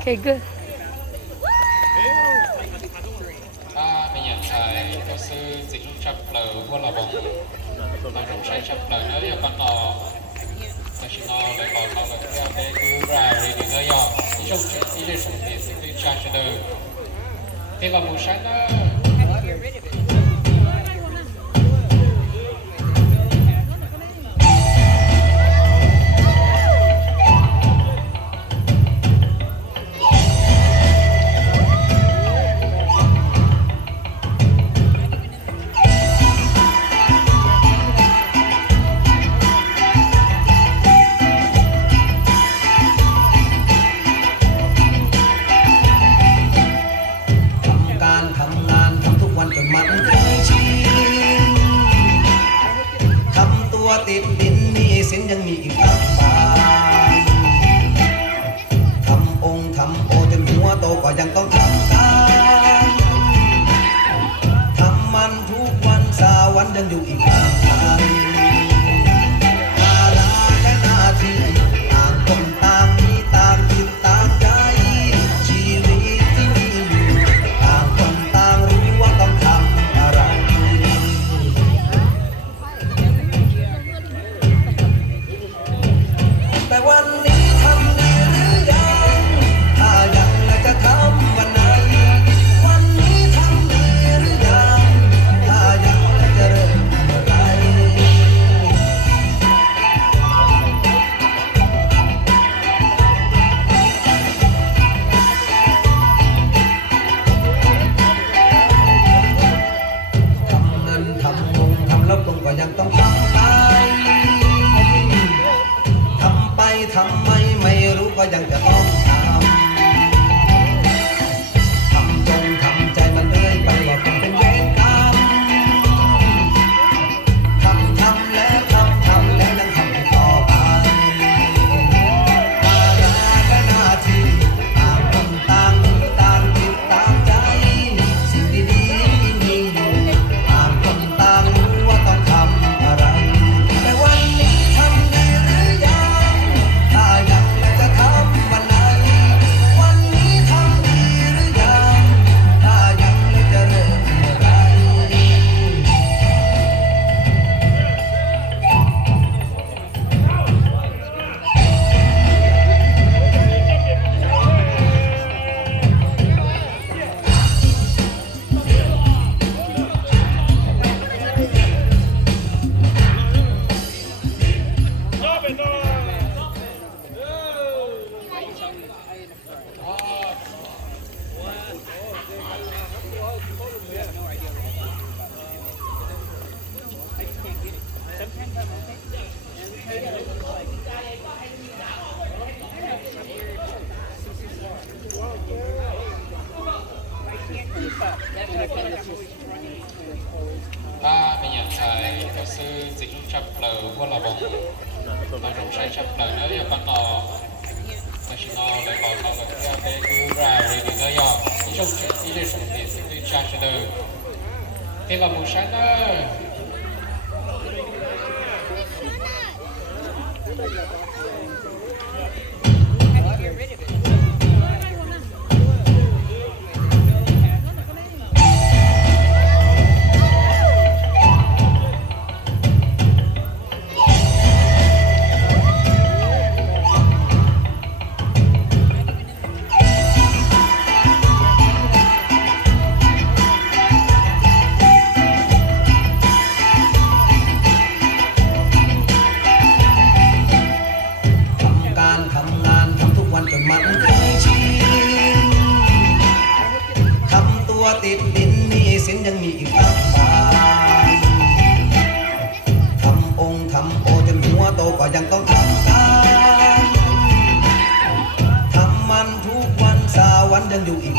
Okay, good. Bây giờ thầy giáo sư dịch lúc chập lờ của là bóng mà trong sai chập lờ nó là con nò mà chỉ nò lại còn nò là cái bé cứ ra rồi thì nó dò trong chuyện gì để sống thì sẽ cứ cha cho đời thế là một sáng đóติดดินมีสินยังมีอีกตั้งบางทำองค์ทำโอจนหัวโตก็ยังต้องทำการทำมันทุกวันสาวันยังอยู่อีกมากมายภาระและหน้าที่ต่างคนต่างมีต่างจิตต่างใจชีวิตที่มีอยู่ต่างคนต่างรู้ว่าต้องทำอะไรแต่วันนี้ทำดีหรือยังถ้ายังแล้วจะทำวันไหนวันนี้ทำดีหรือยังถ้ายังแล้วจะเริ่มเมื่อไรทำเงินทำงงทำลดลงก็ยังต้องทำไปทำไมไม่รู้ก็ยังจะต้องทำจงทำใจมันเรื่อยไปว่าคงเป็นเวรกรรมทำแล้วทำแล้วยังทำต่อไปภาระและหน้าที่ต่างคนต่างมีต่างจิตต่างใจสิ่งดีๆมีอยู่ต่างคนต่างรู้ว่าต้องทำอะไรแต่วันนี้ทำดีหรือยังถ้ายังแล้วจะทำวันไหนวันนี้ทำดีหรือยังถ้ายังแล้วจะเริ่มเมื่อไรBây giờ thầy giáo sư dịch lúc chập lờ của là bóng mà trong sai chập lờ nó là con nò mà chỉ nò lại còn nò là cái bé cứ ra rồi thì nó dò trong chuyện gì để sống thì sẽ cứ cha cho đời thế là một sáng đóทำงานทำทุกวันจนมันเคยชินทำตัวติดดินมีสินยังมีอีกตั้งบางทำองค์ทำโอจนหัวโตก็ยังต้องทำการทำมันทุกวันสาวันยังอยู่อีก